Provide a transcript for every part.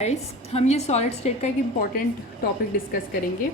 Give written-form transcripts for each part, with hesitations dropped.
Guys हम ये solid state का एक इम्पॉर्टेंट टॉपिक डिस्कस करेंगे।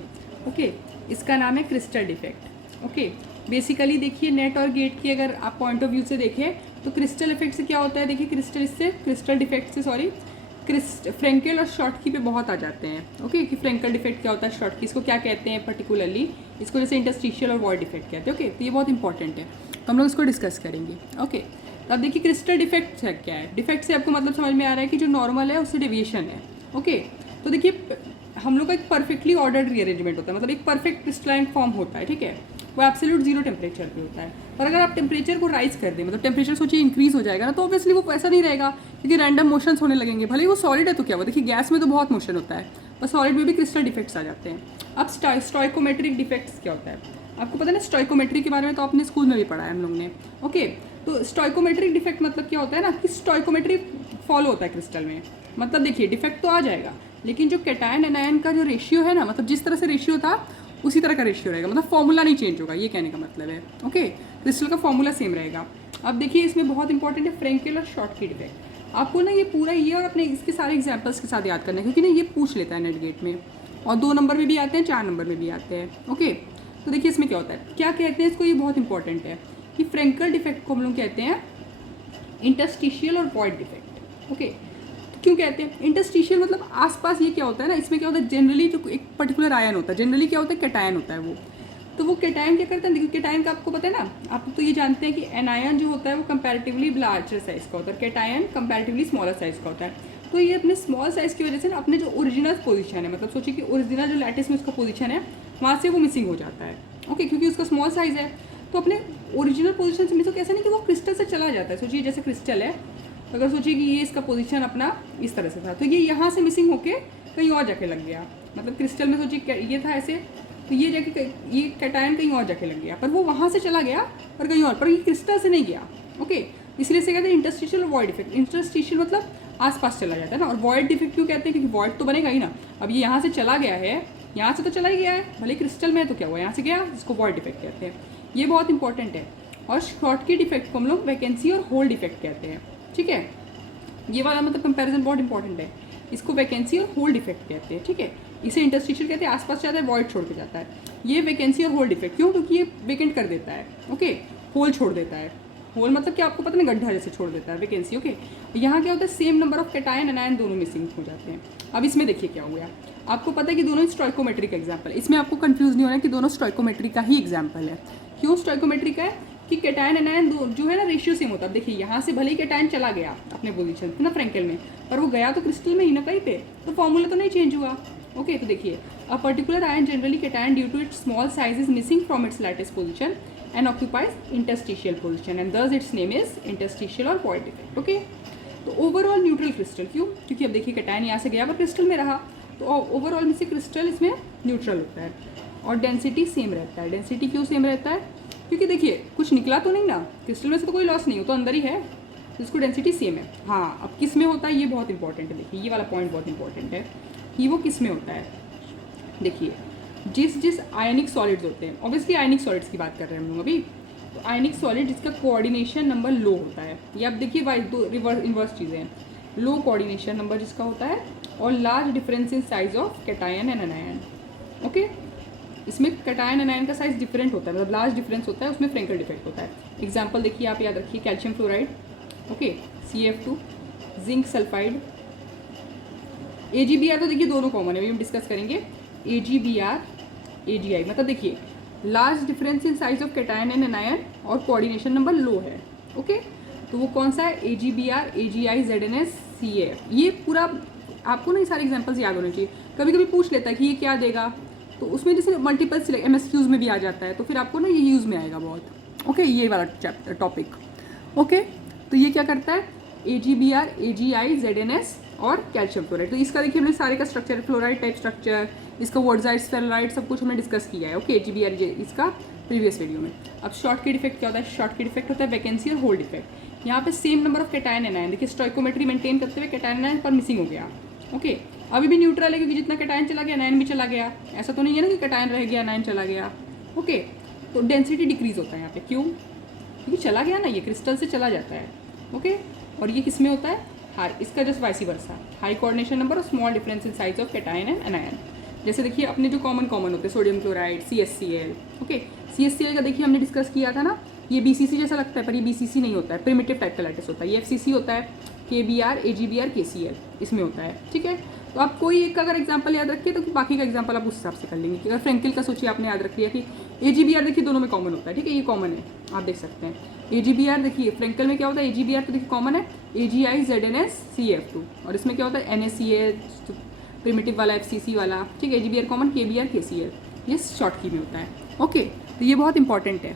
ओके इसका नाम है क्रिस्टल डिफेक्ट। ओके बेसिकली देखिए नेट और गेट की अगर आप पॉइंट ऑफ व्यू से देखें तो क्रिस्टल इफेक्ट से क्या होता है, देखिए क्रिस्टल डिफेक्ट से फ्रेंकल और शॉर्टकी पे बहुत आ जाते हैं। ओके कि फ्रेंकल डिफेक्ट क्या होता है, शॉर्टकी इसको क्या कहते हैं पर्टिकुलरली, इसको जैसे इंटरस्टिशियल और वॉइड डिफेक्ट कहते हैं। ओके तो ये बहुत इंपॉर्टेंट है, तो हम लोग इसको डिस्कस करेंगे। ओके तो अब देखिए क्रिस्टल डिफेक्ट है क्या है। डिफेक्ट से आपको मतलब समझ में आ रहा है कि जो नॉर्मल है उससे डेविएशन है। ओके तो देखिए हम लोग का एक परफेक्टली ऑर्डर्ड रीअरेंजमेंट होता है, मतलब एक परफेक्ट क्रिस्टलाइन फॉर्म होता है। ठीक है वो एब्सोल्यूट जीरो टेम्परेचर पे होता है। और अगर आप टेम्परेचर को राइज कर दें, मतलब टेम्परेचर सोचिए इंक्रीज हो जाएगा ना, तो ऑब्वियसली वो वैसा नहीं रहेगा क्योंकि रैंडम मोशंस होने लगेंगे। भले ही वो सॉलिड है तो क्या हुआ, देखिए गैस में तो बहुत मोशन होता है पर सॉलिड में भी क्रिस्टल डिफेक्ट्स आ जाते हैं। अब स्टोइकोमेट्रिक डिफेक्ट्स क्या होता है आपको पता है ना, स्टोइकोमेट्री के बारे में तो आपने स्कूल में भी पढ़ा है हम लोग ने। ओके तो स्टोइकोमेट्रिक डिफेक्ट मतलब क्या होता है ना कि स्टोइकोमेट्री फॉलो होता है क्रिस्टल में। मतलब देखिए डिफेक्ट तो आ जाएगा लेकिन जो कैटायन एनायन का जो रेशियो है ना, मतलब जिस तरह से रेशियो था उसी तरह का रेशियो रहेगा, मतलब फॉर्मूला नहीं चेंज होगा, ये कहने का मतलब है। ओके क्रिस्टल का फॉर्मूला सेम रहेगा। अब देखिए इसमें बहुत इंपॉर्टेंट है फ्रेंकल और शॉर्टकी डिफेक्ट। आपको ना ये पूरा ये और अपने इसके सारे एग्जाम्पल्स के साथ याद करना है क्योंकि ना ये पूछ लेता है नेट गेट में, और 2 नंबर में भी आते हैं 4 नंबर में भी आते हैं। ओके तो देखिए इसमें क्या होता है, क्या कहते हैं इसको, ये बहुत इंपॉर्टेंट है कि फ्रेंकल डिफेक्ट को हम लोग कहते हैं इंटरस्टिशियल और वॉइड डिफेक्ट। ओके क्यों कहते हैं इंटरस्टिशियल, मतलब आसपास ये क्या होता है ना, इसमें क्या होता है जनरली जो एक पर्टिकुलर आयन होता है, जनरली क्या होता है कैटायन होता है वो, तो वो कैटायन क्या करता है, देखिए कैटायन का आपको पता है ना, आप तो ये जानते हैं कि एनायन जो होता है वो कंपैरेटिवली लार्जर साइज का होता है, कैटायन कंपैरेटिवली स्मॉलर साइज का होता है। तो ये अपने स्मॉल साइज की वजह से ना अपने जो ओरिजिनल पोजीशन है, मतलब सोचिए कि ओरिजिनल जो लैटिस में उसका पोजीशन है वहाँ से वो मिसिंग हो जाता है। ओके क्योंकि उसका स्मॉल साइज है तो अपने ओरिजिनल पोजीशन से मिस हो, कैसे नहीं कि वो क्रिस्टल से चला जाता है। सोचिए जैसे क्रिस्टल है, अगर सोचिए कि ये इसका पोजीशन अपना इस तरह से था तो ये यहाँ से मिसिंग होके कहीं और जाके लग गया, मतलब क्रिस्टल में सोचिए ये था ऐसे, तो ये जाके ये कैटायन कहीं और जाके लग गया, पर वो वहाँ से चला गया और कहीं और, पर ये क्रिस्टल से नहीं गया। ओके इसलिए से कहते हैं इंटरस्टिशियल और वॉइड डिफेक्ट। इंटरस्टिशियल मतलब आसपास चला जाता है ना, और वॉइड डिफेक्ट क्यों कहते हैं क्योंकि वॉइड तो बनेगा ही ना। अब ये यहाँ से चला गया है, यहाँ से तो चला ही गया है, भले क्रिस्टल में है तो क्या हुआ, यहाँ से गया, इसको वॉइड डिफेक्ट कहते हैं। ये बहुत इंपॉर्टेंट है। और शॉर्टकी डिफेक्ट को हम लोग वैकेंसी और होल डिफेक्ट कहते हैं। ठीक है ये वाला मतलब कंपैरिजन बहुत इंपॉर्टेंट है, इसको वैकेंसी और होल डिफेक्ट कहते हैं। ठीक है इसे इंटरस्टिशियल कहते हैं, आसपास जाता है वॉइड छोड़ के जाता है। ये वैकेंसी और होल डिफेक्ट क्यों, क्योंकि ये वेकेंट कर देता है। ओके होल छोड़ देता है, होल मतलब क्या आपको पता ना, गड्ढा जैसे छोड़ देता है वैकेंसी। ओके यहाँ क्या होता है, same number of cation anion दोनों मिसिंग हो जाते हैं। अब इसमें देखिए क्या हुआ, आपको पता है कि दोनों स्टोइकोमेट्री का एग्जाम्पल है, इसमें आपको कंफ्यूज नहीं होना है कि दोनों स्टोइकोमेट्री का ही एग्जाम्पल है। क्यों स्टोइकोमेट्री का है कि कैटायन एनायन जो है ना रेशियो सेम होता है। देखिए यहाँ से भले ही कैटायन चला गया अपने पोजीशन पे ना फ्रेंकल में, पर वो गया तो क्रिस्टल में ही ना कहीं पे, तो फॉर्मूला तो नहीं चेंज हुआ। ओके तो देखिए a particular ion generally cation due to its small size is missing from its lattice position and occupies interstitial position and thus its name is interstitial or void defect. Okay तो overall neutral crystal क्यों, क्योंकि अब देखिए cation यहाँ से गया पर crystal में रहा, तो ओवरऑल में से क्रिस्टल इसमें न्यूट्रल होता है। और डेंसिटी सेम रहता है। डेंसिटी क्यों सेम रहता है, क्योंकि देखिए कुछ निकला तो नहीं ना, क्रिस्टल में से तो कोई लॉस नहीं हो, तो अंदर ही है, तो इसको डेंसिटी सेम है। हाँ अब किस में होता है ये बहुत इंपॉर्टेंट है, देखिए ये वाला पॉइंट बहुत इंपॉर्टेंट है कि वो किस में होता है। देखिए जिस आयनिक सॉलिड्स होते हैं, ऑब्वियसली आयनिक सॉलिड्स की बात कर रहे हैं हम लोग अभी, तो आयनिक सॉलिड जिसका कोऑर्डिनेशन नंबर लो होता है, ये आप देखिए भाई दो रिवर्स इन्वर्स चीज़ें हैं, लो कोऑर्डिनेशन नंबर जिसका होता है और large difference in size of cation and anion. Okay इसमें कैटायन एनायन का साइज डिफरेंट होता है, मतलब लार्ज डिफरेंस होता है, उसमें फ्रेंकल डिफेक्ट होता है। एग्जाम्पल देखिए आप याद रखिए, calcium fluoride, okay CF2, zinc sulphide, AgBr तो देखिए दोनों कॉमन है, अभी हम डिस्कस करेंगे AgBr AgI, मतलब देखिए large difference in size of cation and anion और कोऑर्डिनेशन नंबर लो है। ओके तो वो कौन सा है, AgBr AgI ZnS CAF। ये पूरा आपको ना ये सारे एग्जांपल्स याद होने चाहिए, कभी कभी पूछ लेता है कि ये क्या देगा, तो उसमें जैसे मल्टीपल MSQs में भी आ जाता है, तो फिर आपको ना ये यूज़ में आएगा बहुत। ओके ये वाला चैप्टर टॉपिक। ओके तो ये क्या करता है, AgBr AgI ZnS और कैल्शियम फ्लोराइड। तो इसका देखिए हमने सारे का स्ट्रक्चर, फ्लोराइड टाइप स्ट्रक्चर, इसका वर्डजाइड स्फेराइड सब कुछ हमने डिस्कस किया है। ओके AgBr इसका प्रीवियस वीडियो में। अब शॉर्ट की डिफेक्ट क्या होता है, शॉर्ट की डिफेक्ट होता है वैकेंसी और होल डिफेक्ट। यहाँ पे same number of cation anion, देखिए स्टोइकोमेट्री मेंटेन करते हुए कैटायन एनायन पर मिसिंग हो गया। ओके अभी भी न्यूट्रल है क्योंकि जितना कैटायन चला गया एनायन भी चला गया, ऐसा तो नहीं है ना कि कैटायन रह गया एनायन चला गया। ओके तो डेंसिटी डिक्रीज होता है यहाँ पे, क्यों, क्योंकि चला गया ना, ये क्रिस्टल से चला जाता है। ओके और ये किस में होता है, हाई, इसका जस्ट वाइसी वर्सा, हाई कोऑर्डिनेशन नंबर और small difference in size of cation and anion. जैसे देखिए अपने जो कॉमन होते हैं sodium chloride, CaCl। Okay, CaCl का देखिए हमने डिस्कस किया था ना, ये BCC जैसा लगता है पर ये BCC नहीं होता है, प्रिमिटिव टाइप का लैटिस होता है। ये FCC होता है, KBr, AgBr, KCl इसमें होता है। ठीक है, तो आप कोई एक अगर एग्जांपल याद रखिए तो बाकी का एग्जांपल आप उस हिसाब से कर लेंगे। कि अगर फ्रेंकिल का सोचिए आपने याद रख लिया कि AgBr देखिए दोनों में कॉमन होता है। ठीक है, ये कॉमन है, आप देख सकते हैं। AgBr देखिए फ्रेंकल में क्या होता है, AgBr तो देखिए कॉमन है, AgI-ZNS-CF2, और इसमें क्या होता है NaCl प्रिमिटिव वाला, FCC वाला। ठीक है, AgBr कॉमन, KBr, KCl ये शॉर्ट की में होता है। ओके, तो ये बहुत इंपॉर्टेंट है।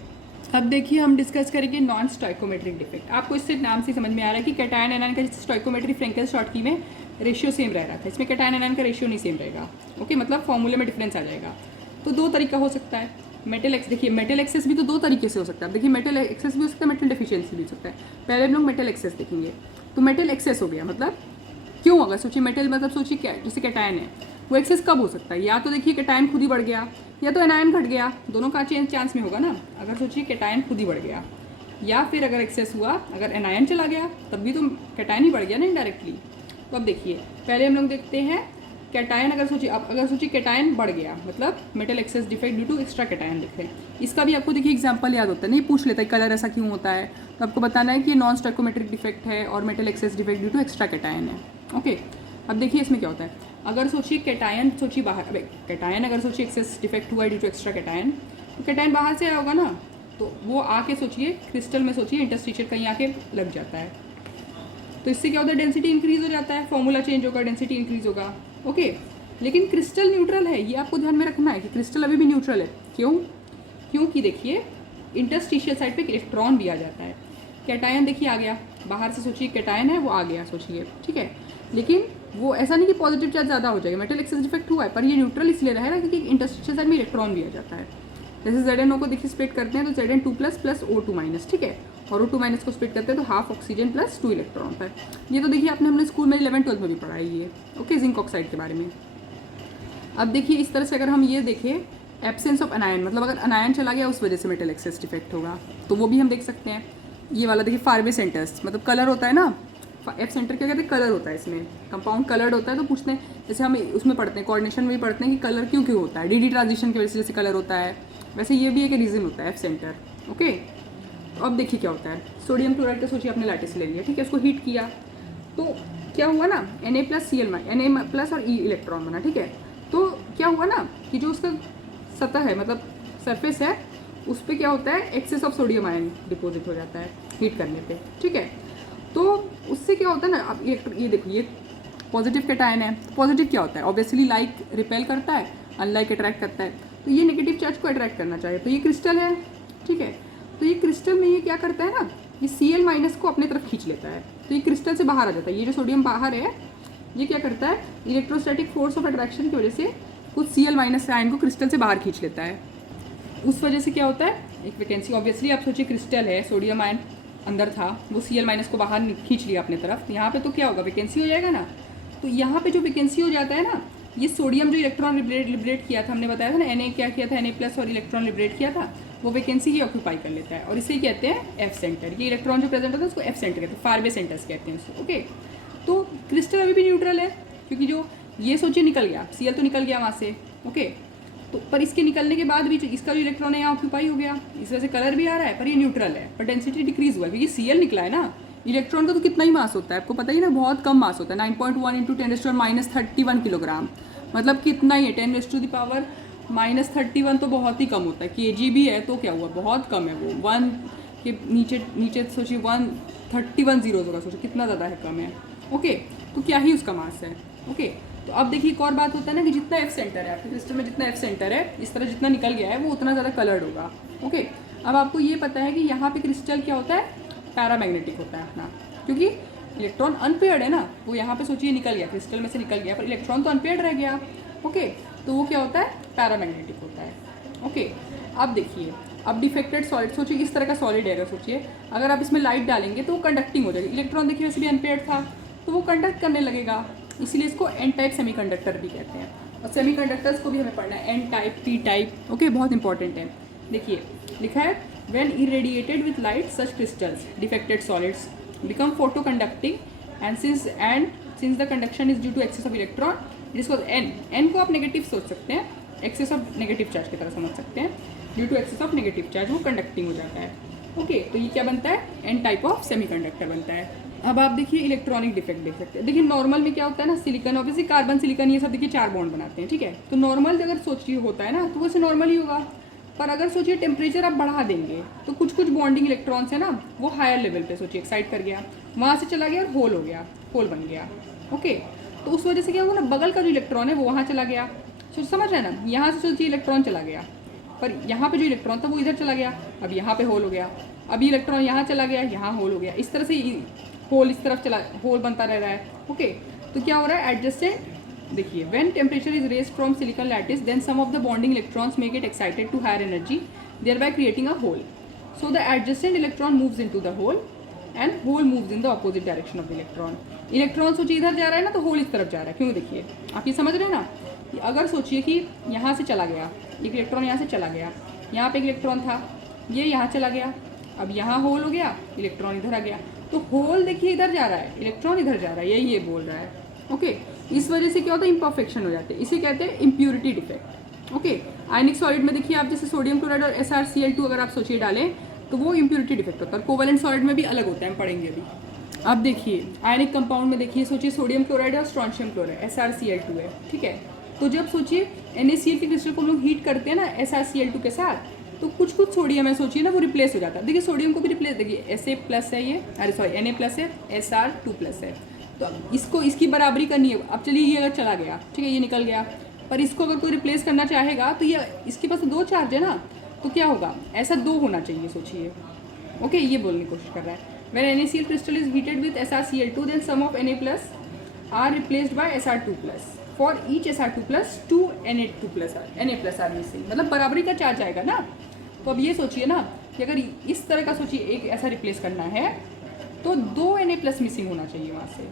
अब देखिए हम डिस्कस करेंगे नॉन स्टोइकोमेट्रिक डिफेक्ट। आपको इससे नाम से समझ में आ रहा है कि कैटायन एनायन का स्टोइकोमेट्री फ्रेंकल शॉर्ट की में रेशियो सेम रह रहा था, इसमें कैटायन एनायन का रेशियो नहीं सेम रहेगा। ओके, मतलब फॉर्मूले में डिफरेंस आ जाएगा। तो दो तरीका हो सकता है मेटल एक्स, देखिए मेटल एक्सेस भी तो दो तरीके से हो सकता है। देखिए मेटल एक्सेस भी हो सकता है, मेटल डेफिशिएंसी भी हो सकता है। पहले हम लोग मेटल एक्सेस देखेंगे। तो मेटल एक्सेस हो गया मतलब क्यों, अगर सोचिए मेटल मतलब सोचिए क्या, जैसे कैटायन है वो एक्सेस कब हो सकता है, या तो देखिए कैटायन खुद ही बढ़ गया या तो एनायन घट गया, दोनों का चांस में होगा ना। अगर सोचिए कैटायन खुद ही बढ़ गया या फिर अगर एक्सेस हुआ, अगर एनायन चला गया तब भी तो कैटायन ही बढ़ गया ना इनडायरेक्टली। तो अब देखिए पहले हम लोग देखते हैं कैटायन, अगर सोचिए कैटायन बढ़ गया मतलब metal excess defect due to extra cation लिखे। इसका भी आपको देखिए एग्जांपल याद होता है, नहीं पूछ लेता है कलर ऐसा क्यों होता है, तो आपको बताना है कि ये नॉन स्टोइकोमेट्रिक डिफेक्ट है और metal excess defect due to extra cation है। ओके, अब देखिए इसमें क्या होता है, अगर सोचिए कैटायन सोचिए बाहर, कैटायन अगर सोचिए एक्सेस डिफेक्ट हुआ है ड्यू टू एक्स्ट्रा कैटायन, तो कैटायन बाहर से आया होगा ना, तो वो आके सोचिए क्रिस्टल में सोचिए इंटरस्टिशियल कहीं आके लग जाता है, तो इससे क्या होता है डेंसिटी इंक्रीज हो जाता है, फॉर्मूला चेंज होगा, डेंसिटी इंक्रीज होगा। ओके, लेकिन क्रिस्टल न्यूट्रल है, ये आपको ध्यान में रखना है कि क्रिस्टल अभी भी न्यूट्रल है। क्यों? क्योंकि देखिए इंटरस्टिशियल साइड पे इलेक्ट्रॉन भी आ जाता है। कैटायन देखिए आ गया बाहर से, सोचिए कैटायन है वो आ गया सोचिए, ठीक है, लेकिन वो ऐसा नहीं कि पॉजिटिव चार्ज ज़्यादा हो जाएगा, मेटल एक्सेस डिफेक्ट हुआ है पर ये न्यूट्रल इसलिए रहेगा क्योंकि इंटरस्टिशियल साइड में इलेक्ट्रॉन भी आ जाता है। जैसे ZnO को देखिए स्प्लिट करते हैं तो Zn2+ प्लस O2-, ठीक है, और O2- को स्प्लिट करते हैं तो हाफ ऑक्सीजन प्लस 2 इलेक्ट्रॉन होता है। ये तो देखिए आपने हमने स्कूल में 11th-12th में भी पढ़ा है ये। ओके, जिंक ऑक्साइड के बारे में। अब देखिए इस तरह से अगर हम ये देखें एब्सेंस ऑफ अनायन, मतलब अगर अनायन चला गया उस वजह से मेटल एक्सेस डिफेक्ट होगा, तो वो भी हम देख सकते हैं। ये वाला देखिए फारवे सेंटर्स, मतलब कलर होता है ना, F सेंटर क्या कहते हैं, कलर होता है, इसमें कंपाउंड कलर्ड होता है। तो पूछते हैं, जैसे हम उसमें पढ़ते हैं कोऑर्डिनेशन में भी पढ़ते हैं कि कलर क्यों क्यों होता है, DD ट्रांजिशन की वजह से जैसे कलर होता है, वैसे ये भी एक रीज़न होता है F सेंटर। ओके, तो अब देखिए क्या होता है, सोडियम क्लोराइड का सोचिए आपने लैटिस ले लिया, ठीक है, उसको हीट किया तो क्या हुआ ना, Na+Cl- Na+ और E इलेक्ट्रॉन बना, ठीक है। तो क्या हुआ ना कि जो उसका सतह है मतलब सरफेस है उस पर क्या होता है, excess of sodium ion deposit हो जाता है हीट करने पे, ठीक है। तो उससे क्या होता है ना, अब ये देखो ये पॉजिटिव कैटायन है, पॉजिटिव क्या होता है, ऑब्वियसली लाइक रिपेल करता है, अनलाइक अट्रैक्ट करता है, तो ये नेगेटिव चार्ज को अट्रैक्ट करना चाहिए, तो ये क्रिस्टल है, ठीक है। तो ये क्रिस्टल में ये क्या करता है ना, ये Cl- को अपने तरफ खींच लेता है, तो ये क्रिस्टल से बाहर आ जाता है। ये जो सोडियम बाहर है ये क्या करता है, इलेक्ट्रोस्टैटिक फोर्स ऑफ अट्रैक्शन की वजह से कुछ Cl- आयन को क्रिस्टल से बाहर खींच लेता है। उस वजह से क्या होता है, एक वैकेंसी, ऑब्वियसली आप सोचिए क्रिस्टल है, सोडियम आयन अंदर था, वो Cl- को बाहर खींच लिया अपने तरफ, यहाँ पे तो क्या होगा, वैकेंसी हो जाएगा ना। तो यहाँ पे जो वैकेंसी हो जाता है ना, ये सोडियम जो इलेक्ट्रॉन लिबरेट किया था, हमने बताया था ना Na क्या किया था, Na+ और इलेक्ट्रॉन लिबरेट किया था, वो वैकेंसी ही ऑक्यूपाई कर लेता है और इसे कहते हैं F सेंटर। ये इलेक्ट्रॉन जो प्रेजेंट होता है उसको F सेंटर कहते हैं, फारवे सेंटर्स कहते हैं उसको। ओके, तो क्रिस्टल अभी भी न्यूट्रल है क्योंकि जो ये सोचिए निकल गया, Cl तो निकल गया वहाँ से। ओके, तो पर इसके निकलने के बाद भी इसका जो इलेक्ट्रॉन है यहाँ ऑक्यूपाई हो गया, इस वजह से कलर भी आ रहा है पर ये न्यूट्रल है, पर डेंसिटी डिक्रीज हुआ है क्योंकि Cl निकला है ना। इलेक्ट्रॉन का तो कितना ही मास होता है आपको पता ही ना, बहुत कम मास होता है, 9.1 × 10⁻31 किलोग्राम, मतलब कितना ही है, 10⁻31 तो बहुत ही कम होता है। kg भी है तो क्या हुआ, बहुत कम है वो, 1 के नीचे सोचिए 131 जीरोज होगा, सोचिए कितना ज़्यादा है, कम है। ओके, तो क्या ही उसका मास है। ओके, तो अब देखिए एक और बात होता है ना कि जितना F सेंटर है आपके सिस्टम में, जितना F सेंटर है इस तरह जितना निकल गया है वो उतना ज़्यादा कलर्ड होगा। ओके, अब आपको ये पता है कि यहाँ पे क्रिस्टल क्या होता है, पैरामैग्नेटिक होता है अपना, क्योंकि इलेक्ट्रॉन अनपेयर्ड है ना, वो यहाँ पे सोचिए निकल गया, क्रिस्टल में से निकल गया पर इलेक्ट्रॉन तो अनपेयर्ड रह गया। ओके, तो वो क्या होता है, पैरामैग्नेटिक होता है। ओके, अब देखिए अब डिफेक्टेड सॉलिड, सोचिए इस तरह का सॉलिड है, अगर सोचिए अगर आप इसमें लाइट डालेंगे तो वो कंडक्टिंग हो जाएगी, इलेक्ट्रॉन देखिए वैसे भी अनपेयर्ड था तो वो कंडक्ट करने लगेगा, इसीलिए इसको एन टाइप सेमीकंडक्टर भी कहते हैं। और सेमीकंडक्टर्स को भी हमें पढ़ना है, n type, p type. Okay, बहुत इंपॉर्टेंट है। देखिए लिखा है when irradiated with light such crystals defected solids become photo conducting and since the conduction is due to excess of electron it is called n को आप negative सोच सकते हैं, एक्सेस ऑफ नेगेटिव चार्ज की तरह समझ सकते हैं। Due to excess of negative charge वो कंडक्टिंग हो जाता है। ओके, तो ये क्या बनता है, एन टाइप ऑफ सेमीकंडक्टर बनता है। अब आप देखिए इलेक्ट्रॉनिक डिफेक्ट देख सकते हैं। देखिए नॉर्मल में क्या होता है ना, सिलिकॉन ऑब्वियसली कार्बन सिलिकॉन ये सब देखिए 4 बॉन्ड बनाते हैं, ठीक है। तो नॉर्मल अगर सोचिए होता है ना तो वैसे नॉर्मल ही होगा, पर अगर सोचिए टेम्परेचर आप बढ़ा देंगे तो कुछ कुछ बॉन्डिंग इलेक्ट्रॉन्स है ना वो हायर लेवल पे सोचिए एक्साइट कर गया, वहाँ से चला गया और होल हो गया, होल बन गया। ओके, तो उस वजह से क्या हुआ ना, बगल का जो इलेक्ट्रॉन है वो वहाँ चला गया। समझ रहे हैं ना, यहाँ से सोचिए इलेक्ट्रॉन चला गया, पर यहाँ पे जो इलेक्ट्रॉन था वो इधर चला गया, अब यहाँ पे होल हो गया। अब ये इलेक्ट्रॉन यहाँ चला गया, यहाँ होल हो गया। इस तरह से होल इस तरफ चला, होल बनता रह रहा है। ओके, तो क्या हो रहा है, एडजस्टेड देखिए when temperature is raised from silicon lattice then some of the bonding electrons may get excited to higher energy thereby creating a hole. So the adjacent electron moves into the hole and hole moves in the opposite direction of the electron. Electron सोचिए इधर जा रहा है ना तो whole इस तरफ जा रहा है, क्यों देखिए आप ये समझ रहे हैं ना। अगर सोचिए कि यहाँ से चला गया एक इलेक्ट्रॉन, यहाँ से चला गया, यहाँ पे एक इलेक्ट्रॉन था, ये यहाँ चला गया, अब यहाँ होल हो गया, इलेक्ट्रॉन इधर आ गया, तो होल देखिए इधर जा रहा है, इलेक्ट्रॉन इधर जा रहा है, यही ये बोल रहा है। ओके, इस वजह से क्या होता है, इम्परफेक्शन हो जाते हैं, इसे कहते हैं इम्प्योरिटी डिफेक्ट। ओके, आयनिक सॉलिड में देखिए आप जैसे सोडियम क्लोराइड और SrCl2 अगर आप सोचिए डालें तो वो इम्प्योरिटी डिफेक्ट होता है। कोवेलेंट सॉलिड में भी अलग होता है, हम पढ़ेंगे अभी। अब देखिए आयनिक कंपाउंड में देखिए सोचिए सोडियम क्लोराइड और स्ट्रोंशियम क्लोराइड SrCl2 है, ठीक है। तो जब सोचिए NaCl के क्रिस्टल को हम लोग हीट करते हैं ना SrCl2 के साथ, तो कुछ कुछ सोडियम है सोचिए ना वो रिप्लेस हो जाता है। देखिए सोडियम को भी रिप्लेस, देखिए SA+ है ये, अरे सॉरी Na+ है, Sr2+ है, तो इसको इसकी बराबरी करनी है। अब चलिए ये अगर चला गया, ठीक है, ये निकल गया, पर इसको अगर कोई रिप्लेस करना चाहेगा तो ये इसके पास 2 चार्ज है ना, तो क्या होगा, ऐसा 2 होना चाहिए सोचिए। ओके, ये बोलने की कोशिश कर रहा है। When NaCl crystal is heated with SrCl2 then some of Na+ are replaced by Sr2+। For each Sr2+, 2 Na+ are missing, मतलब बराबरी का चार्ज आएगा ना। तो अब ये सोचिए ना कि अगर इस तरह का सोचिए एक ऐसा रिप्लेस करना है तो 2 Na+ मिसिंग होना चाहिए वहाँ से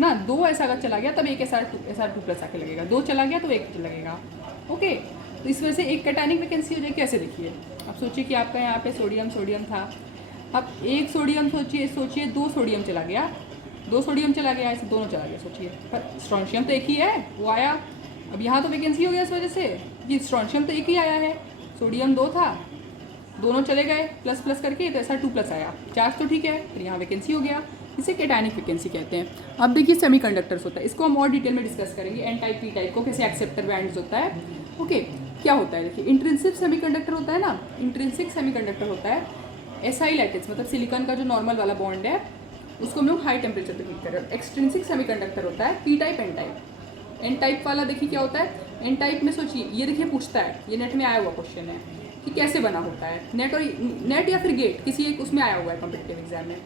ना। 2 ऐसा अगर चला गया तब एक Sr2+ आके लगेगा, 2 चला गया तो 1 लगेगा। ओके, तो इस वजह से एक कैटायनिक वैकेंसी हो जाएगी। कैसे देखिए, अब सोचिए कि आपका यहाँ पे सोडियम था, अब एक सोडियम सोचिए 2 सोडियम चला गया, 2 सोडियम चला गया, ऐसे दोनों चला गया सोचिए, पर स्ट्रोंशियम तो एक ही है वो आया। अब यहाँ तो वैकेंसी हो गया इस वजह से कि स्ट्रोंशियम तो एक ही आया है, सोडियम 2 था, दोनों चले गए प्लस प्लस करके तो Sr2+ आया, चार्ज तो ठीक है, फिर यहाँ वैकेंसी हो गया, इसे कैटायनिक वैकेंसी कहते हैं। अब देखिए सेमीकंडक्टर्स होता है, इसको हम और डिटेल में डिस्कस करेंगे, एन टाइप पी टाइप को, कैसे एक्सेप्टर बैंड्स होता है। ओके, क्या होता है देखिए, इंट्रिंसिक सेमीकंडक्टर होता है ना, इंट्रिंसिक सेमीकंडक्टर होता है SI लैटिस, मतलब सिलिकॉन का जो नॉर्मल वाला बॉन्ड है उसको हम लोग हाई टेम्परेचर पे हीट कर रहे हैं। एक्सट्रिंसिक सेमीकंडक्टर होता है p type n type. N type वाला देखिए क्या होता है, एन टाइप में सोचिए ये देखिए पूछता है, ये नेट में आया हुआ क्वेश्चन है कि कैसे बना होता है, नेट या फिर गेट किसी एक उसमें आया हुआ है कॉम्पिटिटिव एग्जाम में।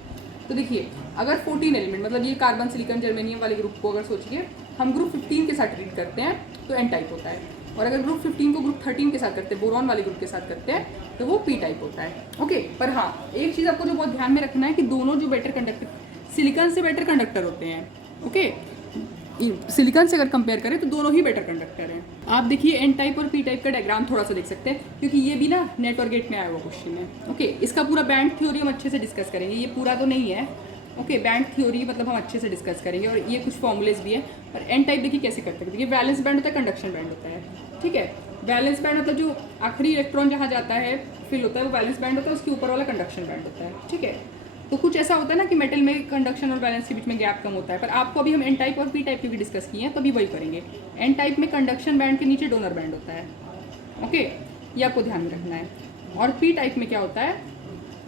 तो देखिए अगर 14 एलिमेंट, मतलब ये कार्बन सिलिकॉन जर्मेनियम वाले ग्रुप को अगर सोचिए हम ग्रुप 15 के साथ ट्रीट करते हैं तो एन टाइप होता है, और अगर ग्रुप 15 को ग्रुप 13 के साथ करते हैं, बोरॉन वाले ग्रुप के साथ करते हैं तो वो पी टाइप होता है। ओके, पर हाँ एक चीज़ आपको जो बहुत ध्यान में रखना है कि दोनों जो बेटर कंडक्टर, सिलिकॉन से बेटर कंडक्टर होते हैं। ओके, सिलिकॉन से अगर कंपेयर करें तो दोनों ही बेटर कंडक्टर हैं। आप देखिए एन टाइप और पी टाइप का डायग्राम थोड़ा सा देख सकते हैं, क्योंकि ये भी ना नेट और गेट में आया हुआ क्वेश्चन है। ओके, इसका पूरा बैंड थ्योरी हम अच्छे से डिस्कस करेंगे, ये पूरा तो नहीं है। ओके, बैंड थ्योरी मतलब हम अच्छे से डिस्कस करेंगे, और ये कुछ फॉर्मूलेज भी है। और एन टाइप देखिए कैसे करते हैं, देखिए वैलेंस बैंड होता है, कंडक्शन बैंड होता है, ठीक है। वैलेंस बैंड मतलब जो आखिरी इलेक्ट्रॉन जहाँ जाता है फिल होता है वो वैलेंस बैंड होता है, उसके ऊपर वाला कंडक्शन बैंड होता है, ठीक है। तो कुछ ऐसा होता है ना कि मेटल में कंडक्शन और बैलेंस के बीच में गैप कम होता है, पर आपको अभी हम एन टाइप और पी टाइप की भी डिस्कस किए हैं तो अभी वही करेंगे। एन टाइप में कंडक्शन बैंड के नीचे डोनर बैंड होता है, ओके, ये आपको ध्यान में रखना है। और पी टाइप में क्या होता है,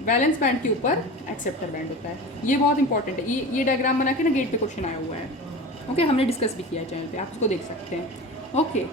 बैलेंस बैंड के ऊपर एक्सेप्टर बैंड होता है। ये बहुत इंपॉर्टेंट है, ये डायग्राम बना के ना गेट पे क्वेश्चन आया हुआ है। ओके, हमने डिस्कस भी किया है चैनल पे, आप उसको देख सकते हैं। ओके।